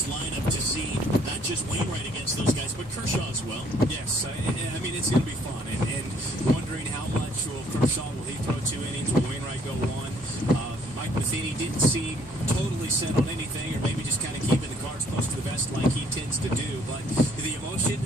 best lineup to see not just Wainwright against those guys, but Kershaw as well. Yes, I mean, it's going to be fun. And wondering how much will Kershaw, will he throw 2 innings? Will Wainwright go 1? Mike Matheny didn't seem totally set on anything, or maybe just kind of keeping the cards close to the vest like he tends to do. But the emotion,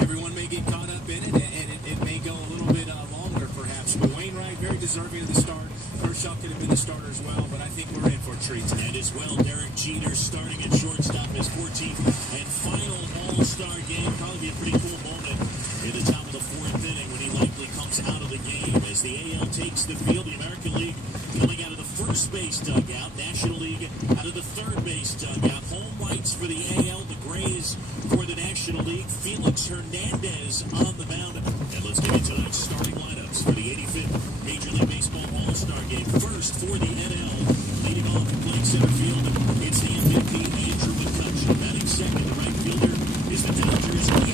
everyone may get caught up in it, and it may go a little bit longer perhaps. But Wainwright, very deserving of the start. Kershaw could have been the starter as well, but I think we're in for a treat tonight. And as well, Derek Jeter starting at shortstop, his 14th and final All-Star game. Probably be a pretty cool moment in the top of the 4th inning when he likely comes out of the game. As the AL takes the field, the American League coming out of the first base dugout, National League out of the third base dugout. Home whites for the AL, the grays for the National League. Felix Hernandez on the mound. And let's get into tonight's starting lineups for the 85th Major League Baseball All-Star game. First for the NL, leading off and playing center field, it's the MVP, Andrew McCutcheon. Batting second, the right fielder is the Dodgers' Young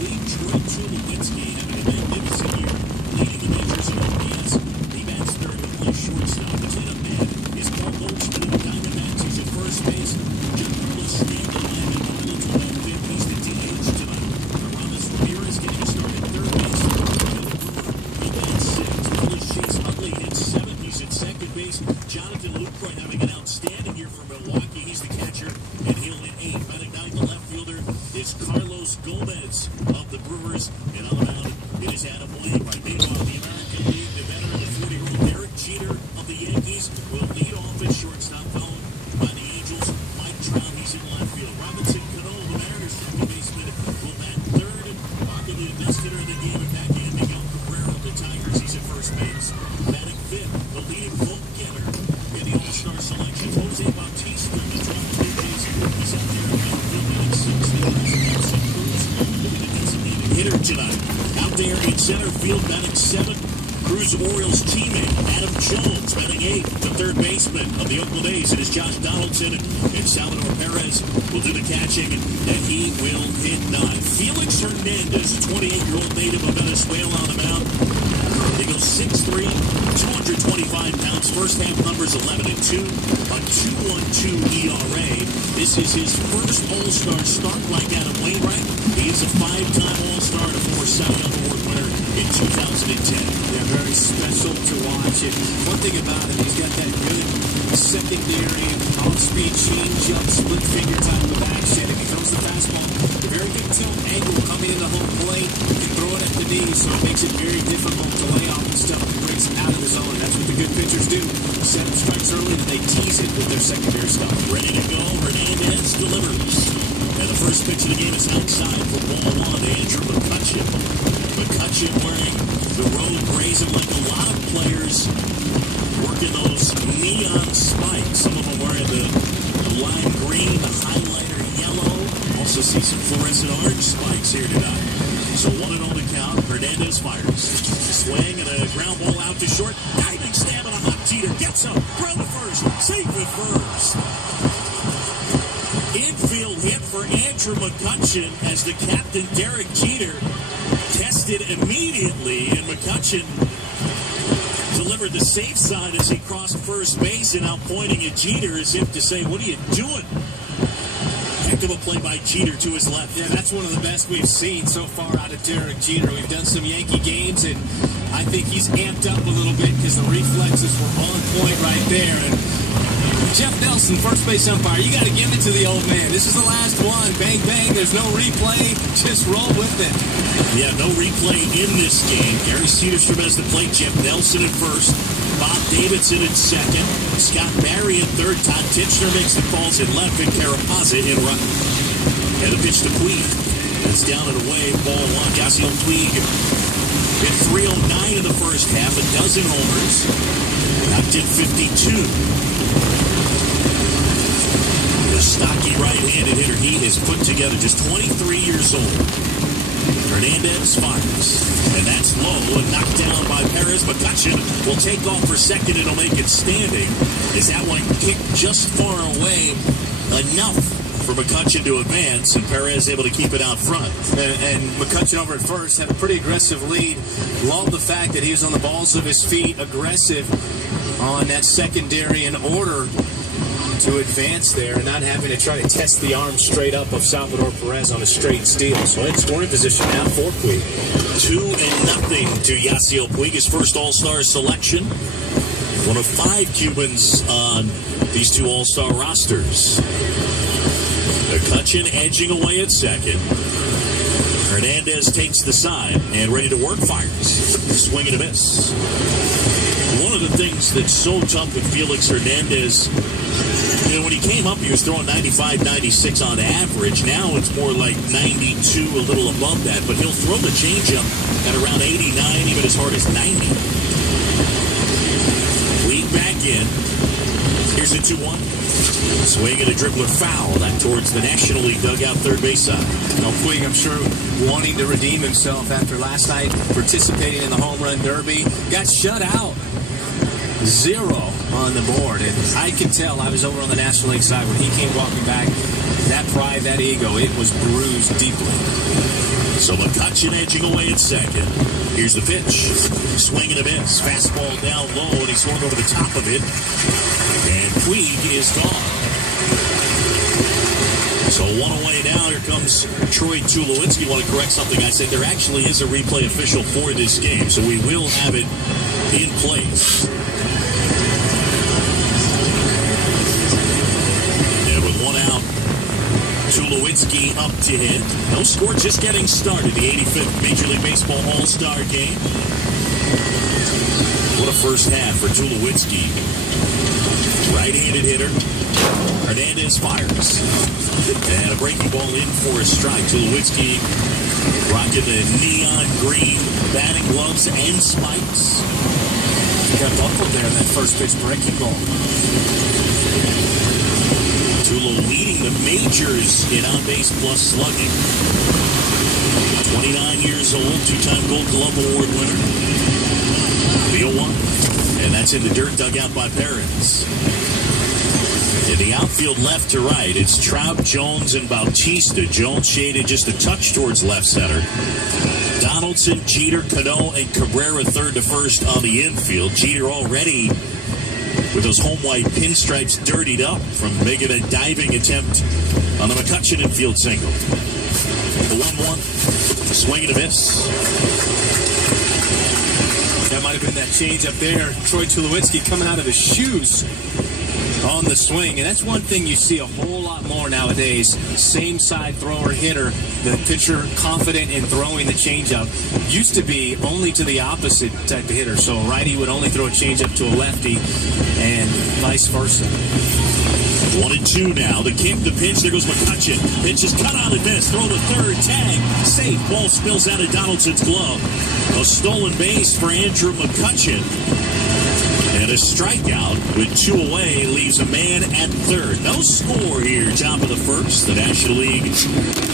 League. Troy Tulowitzki having a magnificent year, leading the majors in OPS. He bats third and plays shortstop. The cleanup man is Paul Goldschmidt of the Diamondbacks. He's at first base. Giancarlo Stanton landing on the little left field. He's the DH tonight. Aramis Ramirez getting a start at third base. He bats sixth. Willis Chase Utley hits seventh. He's at second base. Jonathan Lucroy having an outstanding year for Milwaukee. He's the catcher, and he'll hit eighth. Batting ninth, the left fielder is Carlos Gomez of the Brewers, and on the mound it is Adam Wainwright. Meanwhile, the American League, the veteran, the 40-year-old Derek Jeter of the Yankees will lead off at shortstop, followed by the Angels. Mike Trout, he's in left field. Robinson Cano, the Mariners' second baseman, will bat third, and arguably the best hitter of the game, and backhand Miguel Cabrera of the Tigers. He's at first base. Batting fifth, the leading vote getter in the All-Star selection, Jose Bautista, the Toronto Blue Jays. He's out there in outfield batting sixth. Hitter tonight. Out there in center field batting seventh, Cruz Orioles teammate Adam Jones batting eighth. The third baseman of the Oakland A's, it is Josh Donaldson, and Salvador Perez will do the catching, and he will hit ninth. Felix Hernandez, a 28-year-old native of Venezuela, on the mound. He goes 6'3", 225 pounds. First half numbers 11-2, a 2.12 ERA. This is his first All-Star start like Adam Wainwright. He is a 5-time All-Star and a 4 Cy Young Award winner in 2010. Yeah, very special to watch. And one thing about him, he's got that good secondary off-speed change-up, split finger type of action. If he throws the fastball, a very good tilt angle coming into home plate, he can throw it at the knee, so it makes it very difficult to lay off and stuff and breaks it out of the zone. That's what the good pitchers do. 7 strikes early, and they tease it with their secondary stuff. Ready to go, Hernandez delivers. And the first pitch of the game is outside for ball one to Andrew McCutcheon. McCutcheon wearing the road grays, and like a lot of players working those neon spikes. Some of them wearing the lime green, the highlighter yellow. Also see some fluorescent orange spikes here tonight. So 1-0 to count. Hernandez fires. Swing and a ground ball out to short. Diving stab and a hot Jeter. Gets up. Throw to first. Safe at first. Infield hit for Andrew McCutcheon as the captain, Derek Jeter, tested immediately, and McCutcheon delivered the safe side as he crossed first base, and now pointing at Jeter as if to say, what are you doing? Heck of a play by Jeter to his left. Yeah, that's one of the best we've seen so far out of Derek Jeter. We've done some Yankee games, and I think he's amped up a little bit because the reflexes were on point right there. And Jeff Nelson, first base umpire, you got to give it to the old man. This is the last one. Bang, bang. There's no replay. Just roll with it. Yeah, no replay in this game. Gary Cedarstrom has the plate. Jeff Nelson at first. Bob Davidson at second. Scott Barry at third. Todd Titchener makes the calls in left, and Carapazza in right. And the pitch to Puig. That's down and away. Ball one. Yasiel Puig hit .309 in the first half. A dozen homers. Knocked in 52. The stocky right-handed hitter. He is put together, just 23 years old. Hernandez fires, and that's low and knocked down by Perez. McCutcheon will take off for second, and he'll make it standing. Is that one kicked just far away enough for McCutcheon to advance, and Perez able to keep it out front. And McCutcheon over at first had a pretty aggressive lead. Loved the fact that he was on the balls of his feet, aggressive on that secondary in order to advance there and not having to try to test the arm straight up of Salvador Perez on a straight steal. So in scoring position now for Puig. 2-0 to Yasiel Puig, his first All-Star selection. One of 5 Cubans on these 2 All-Star rosters. McCutchen edging away at second. Hernandez takes the side and ready to work, fires. Swing and a miss. One of the things that's so tough with Felix Hernandez, you know, when he came up, he was throwing 95, 96 on average. Now it's more like 92, a little above that. But he'll throw the changeup at around 89, even as hard as 90. Lead back in. Here's a 2-1. Swing and a dribbler foul. That towards the National League dugout, third base side. Now Puig, I'm sure, wanting to redeem himself after last night, participating in the home run derby. Got shut out. 0 on the board. And I can tell, I was over on the National League side when he came walking back. That pride, that ego, it was bruised deeply. So McCutchen edging away at second. Here's the pitch. Swing and a miss. Fastball down low, and he swung over the top of it. And Puig is gone. So 1 away now. Here comes Troy Tulowitzki. Want to correct something I said. There actually is a replay official for this game, so we will have it in place. And with 1 out, Tulowitzki up to hit. No score, just getting started. The 85th Major League Baseball All-Star Game. What a first half for Tulowitzki. Right-handed hitter. Hernandez fires. And a breaking ball in for a strike. Tulowitzki rocking the neon green batting gloves and spikes. Got buckled there in that first pitch breaking ball. Tulo leading the majors in on-base plus slugging. 29 years old, 2-time Gold Glove Award winner. The 0-1. And that's in the dirt dug out by Perez. In the outfield left to right, it's Trout, Jones, and Bautista. Jones shaded just a touch towards left center. Donaldson, Jeter, Cano, and Cabrera third to first on the infield. Jeter already with those home white pinstripes dirtied up from making a diving attempt on the McCutchen infield single. The 1-1, a swing and a miss. That might have been that change up there. Troy Tulowitzki coming out of his shoes on the swing. And that's one thing you see a whole lot more nowadays. Same side thrower hitter. The pitcher confident in throwing the changeup. Used to be only to the opposite type of hitter. So a righty would only throw a changeup to a lefty and vice versa. 1-2 now. The kick, the pitch. There goes McCutchen. Pitch is cut out of this. Throw to third. Tag. Safe. Ball spills out of Donaldson's glove. A stolen base for Andrew McCutchen. And a strikeout with 2 away leaves a man at third. No score here. Top of the first. The National League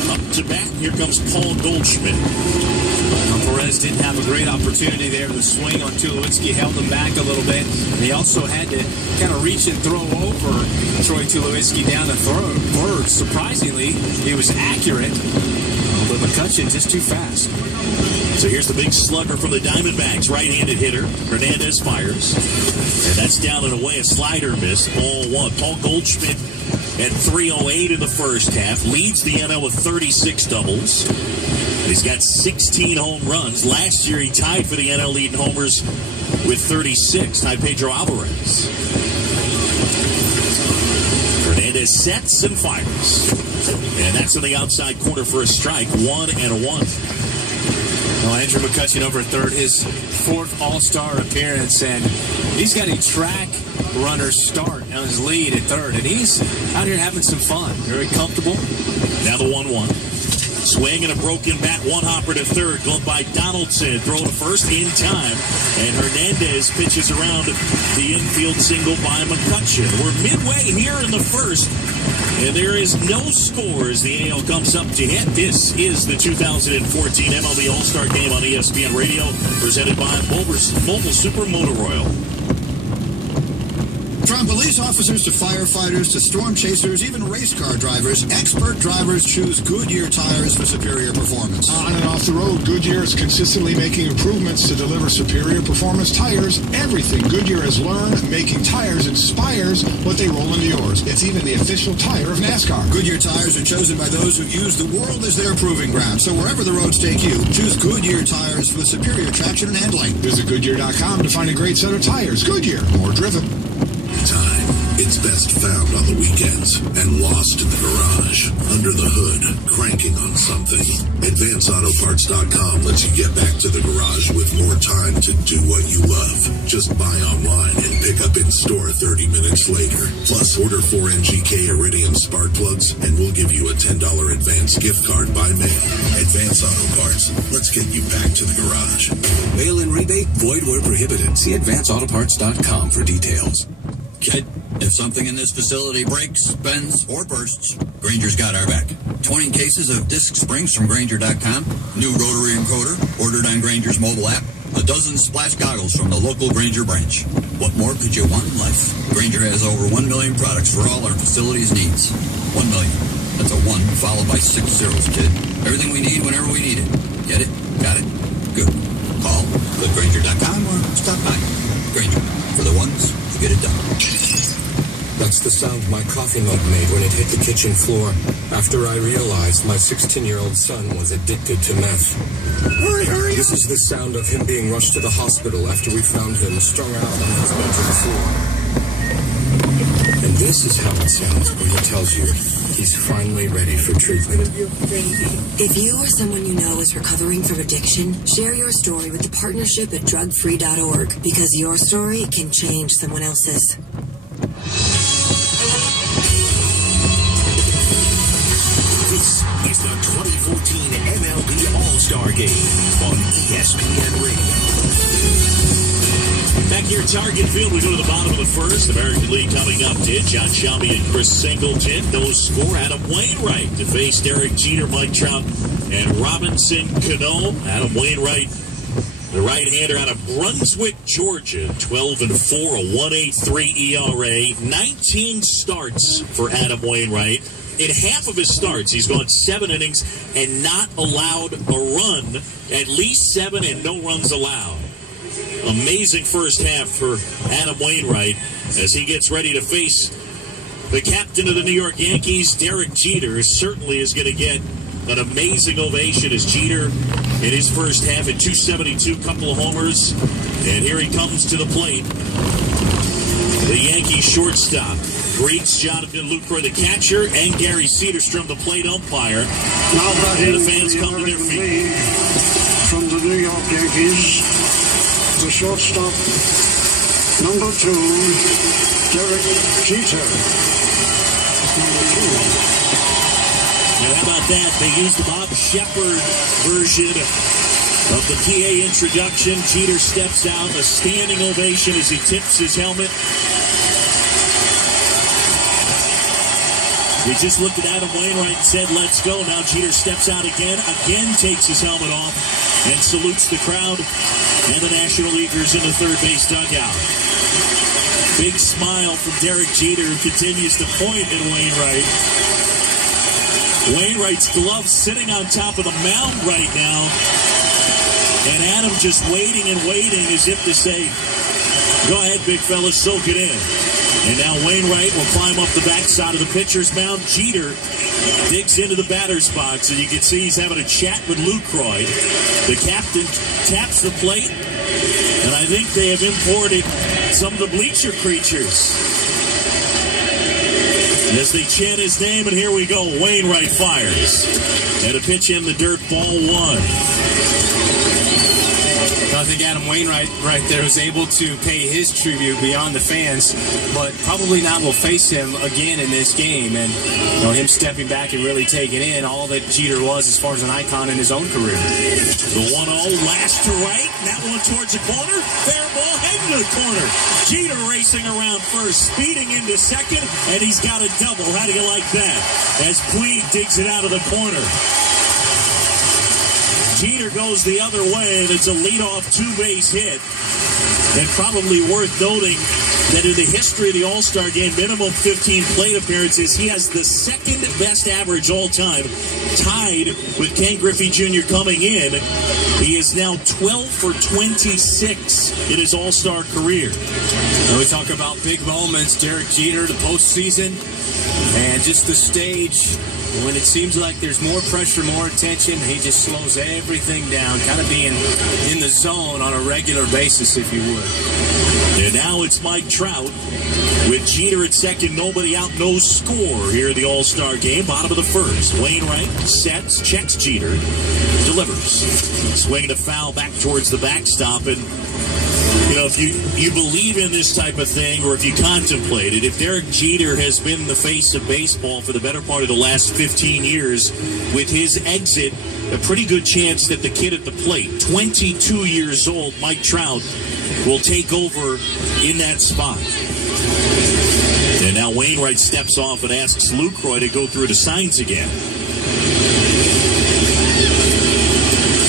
up to bat. Here comes Paul Goldschmidt. Now, Perez didn't have a great opportunity there. The swing on Tulowitzki held him back a little bit. And he also had to kind of reach and throw over Troy Tulowitzki down the third. Surprisingly, he was accurate. But McCutchen just too fast. So here's the big slugger from the Diamondbacks, right-handed hitter. Hernandez fires. And that's down and away, a slider miss. Ball 1. Paul Goldschmidt at 308 in the first half. Leads the NL with 36 doubles. He's got 16 home runs. Last year he tied for the NL lead in homers with 36. Tied Pedro Alvarez. Hernandez sets and fires. And that's in the outside corner for a strike. 1-1. Well, Andrew McCutchen over at third, his 4th All-Star appearance, and he's got a track runner start on his lead at third, and he's out here having some fun. Very comfortable. Now the 1-1. Swing and a broken bat, one hopper to third, glove by Donaldson. Throw to first in time, and Hernandez pitches around the infield single by McCutchen. We're midway here in the first, and there is no score as the AL comes up to hit. This is the 2014 MLB All-Star Game on ESPN Radio, presented by Mobile Super Motor Oil. From police officers to firefighters to storm chasers, even race car drivers, expert drivers choose Goodyear tires for superior performance. On and off the road, Goodyear is consistently making improvements to deliver superior performance tires. Everything Goodyear has learned making tires inspires what they roll into yours. It's even the official tire of NASCAR. Goodyear tires are chosen by those who use the world as their proving ground. So wherever the roads take you, choose Goodyear tires with superior traction and handling. Visit Goodyear.com to find a great set of tires. Goodyear, more driven. Time. It's best found on the weekends and lost in the garage, under the hood, cranking on something. AdvanceAutoParts.com lets you get back to the garage with more time to do what you love. Just buy online and pick up in store 30 minutes later. Plus, order 4 NGK Iridium spark plugs and we'll give you a $10 advance gift card by mail. Advance Auto Parts. Let's get you back to the garage. Mail-in rebate, void where prohibited. See AdvanceAutoParts.com for details. Kid, if something in this facility breaks, bends, or bursts, Granger's got our back. 20 cases of disc springs from Granger.com, new rotary encoder ordered on Granger's mobile app, a dozen splash goggles from the local Granger branch. What more could you want in life? Granger has over 1 million products for all our facilities' needs. 1 million. That's a 1 followed by 6 zeros, kid. Everything we need whenever we need it. Get it? Got it? Good. Call, click Granger.com, or stop by. Granger, for the ones who get it done. That's the sound my coffee mug made when it hit the kitchen floor after I realized my 16-year-old son was addicted to meth. Hurry, hurry! This is the sound of him being rushed to the hospital after we found him strung out on his bedroom floor. And this is how it sounds when he tells you he's finally ready for treatment. If you or someone you know is recovering from addiction, share your story with the partnership at drugfree.org, because your story can change someone else's. This is the 2014 MLB All-Star Game on ESPN Radio. Back here at Target Field, we go to the bottom of the first. American League coming up to John Shelby and Chris Singleton. No score. Adam Wainwright to face Derek Jeter, Mike Trout, and Robinson Cano. Adam Wainwright, the right-hander out of Brunswick, Georgia, 12-4, a 1.83 ERA, 19 starts for Adam Wainwright. In half of his starts, he's gone 7 innings and not allowed a run, at least 7 and no runs allowed. Amazing first half for Adam Wainwright as he gets ready to face the captain of the New York Yankees, Derek Jeter. Certainly is going to get an amazing ovation as Jeter in his first half at 272, couple of homers. And here he comes to the plate. The Yankees shortstop greets Jonathan Lucroy, the catcher, and Gary Cederstrom, the plate umpire. And the fans come to their feet. From the New York Yankees, the shortstop, number 2, Derek Jeter. Number 2. And how about that? They used the Bob Shepard version of the PA introduction. Jeter steps out, a standing ovation as he tips his helmet. We just looked at Adam Wainwright and said, let's go. Now Jeter steps out again takes his helmet off, and salutes the crowd and the National Leaguers in the third base dugout. Big smile from Derek Jeter, who continues to point at Wainwright. Wainwright's glove sitting on top of the mound right now, and Adam just waiting and waiting as if to say, go ahead, big fella, soak it in. And now Wainwright will climb up the backside of the pitcher's mound. Jeter digs into the batter's box, and you can see he's having a chat with Lucroy. The captain taps the plate, and I think they have imported some of the bleacher creatures as they chant his name, and here we go. Wainwright fires. And a pitch in the dirt, ball 1. I think Adam Wainwright right there was able to pay his tribute beyond the fans, but probably not will face him again in this game. And him stepping back and really taking in all that Jeter was as far as an icon in his own career. The 1-0, last to right. That one towards the corner. Fair ball heading to the corner. Jeter racing around first, speeding into second, and he's got a double. How do you like that? As Puig digs it out of the corner. Jeter goes the other way, and it's a leadoff 2-base hit. And probably worth noting, that in the history of the All-Star Game, minimum 15 plate appearances, he has the second best average all time, tied with Ken Griffey Jr. coming in. He is now 12 for 26 in his All-Star career. When we talk about big moments, Derek Jeter, the postseason, and just the stage. When it seems like there's more pressure, more attention, he just slows everything down, kind of being in the zone on a regular basis, if you would. And now it's Mike Trout with Jeter at second, nobody out, no score here in the All-Star Game. Bottom of the first. Wainwright sets, checks Jeter, delivers. Swinging a foul back towards the backstop. And, you know, if you believe in this type of thing, or if you contemplate it, if Derek Jeter has been the face of baseball for the better part of the last 15 years, with his exit, a pretty good chance that the kid at the plate, 22 years old, Mike Trout, will take over in that spot. And now Wainwright steps off and asks Lucroy to go through the signs again.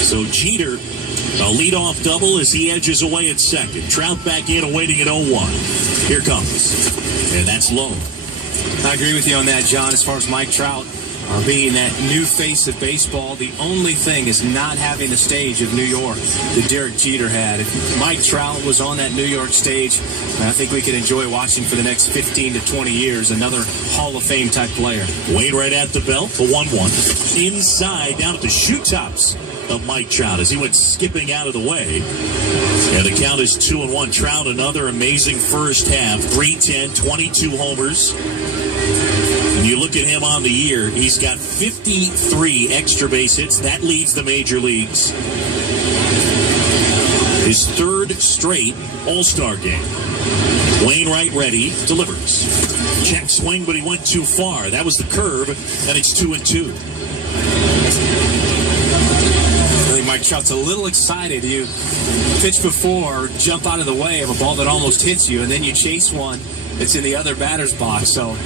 So Jeter, a leadoff double as he edges away at second. Trout back in, awaiting at 0-1. Here comes. And that's low. I agree with you on that, John, as far as Mike Trout being that new face of baseball. The only thing is not having the stage of New York that Derek Jeter had. If Mike Trout was on that New York stage, I think we could enjoy watching for the next 15 to 20 years another Hall of Fame type player. Wainwright at the belt, the 1-1. Inside, down at the shoe tops of Mike Trout as he went skipping out of the way. And the count is 2-1. Trout, another amazing first half. 310, 22 homers. And you look at him on the year, he's got 53 extra base hits. That leads the major leagues. His third straight All-Star game. Wainwright ready, delivers. Check swing, but he went too far. That was the curve, and it's 2-2. I think Mike Trout's a little excited. You pitch before, jump out of the way of a ball that almost hits you, and then you chase one that's in the other batter's box. So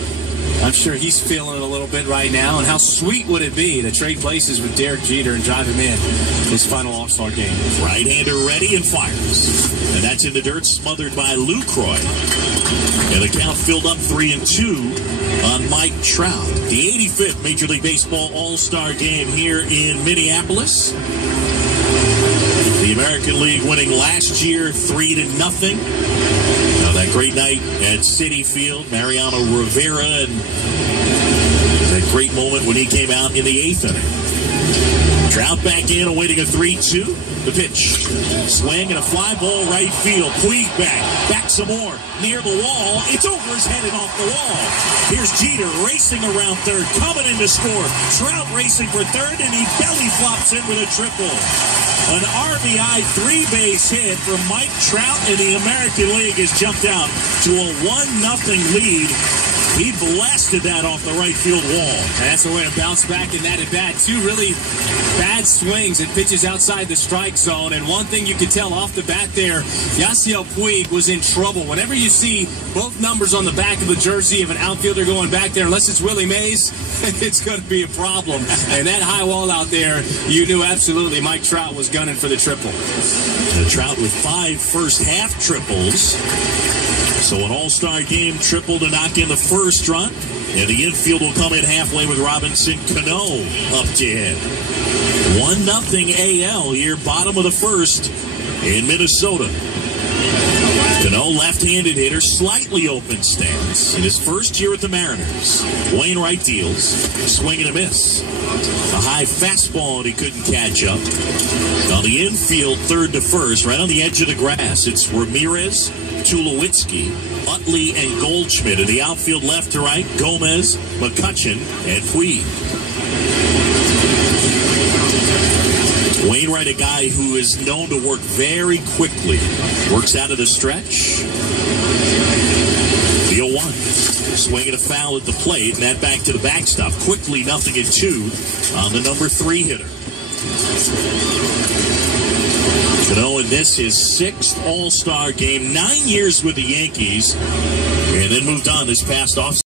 I'm sure he's feeling it a little bit right now. And how sweet would it be to trade places with Derek Jeter and drive him in his final All-Star game? Right-hander ready and fires. And that's in the dirt, smothered by Lucroy. And the count filled up 3-2 on Mike Trout. The 85th Major League Baseball All-Star Game here in Minneapolis. The American League winning last year 3-0. Now that great night at Citi Field, Mariano Rivera, and that great moment when he came out in the 8th inning. Trout back in, awaiting a 3-2. The pitch. Swing and a fly ball right field. Puig back some more. Near the wall. It's over his head and off the wall. Here's Jeter racing around third, coming in to score. Trout racing for third, and he belly flops in with a triple. An RBI three-base hit from Mike Trout, and the American League has jumped out to a 1-0 lead. He blasted that off the right field wall. And that's the way to bounce back in that at-bat. Two really bad swings and pitches outside the strike zone. And one thing you could tell off the bat there, Yasiel Puig was in trouble. Whenever you see both numbers on the back of the jersey of an outfielder going back there, unless it's Willie Mays, it's going to be a problem. And that high wall out there, you knew absolutely Mike Trout was gunning for the triple. And Trout with 5 first-half triples. So an All-Star Game triple to knock in the first run. And the infield will come in halfway with Robinson Cano up to hit. 1-0 AL here, bottom of the first in Minnesota. Cano, left-handed hitter, slightly open stance. In his first year with the Mariners, Wainwright deals. Swing and a miss. A high fastball, and he couldn't catch up. On the infield, third to first, right on the edge of the grass, it's Ramirez, Tulowitzki, Utley, and Goldschmidt. In the outfield, left to right, Gomez, McCutchen, and Puig. Wainwright, a guy who is known to work very quickly. Works out of the stretch. The 0-1. Swinging a foul at the plate, and that back to the backstop. Quickly, 0-2 on the number 3 hitter. Cano in this, his 6th All-Star game, 9 years with the Yankees, and then moved on this past offseason.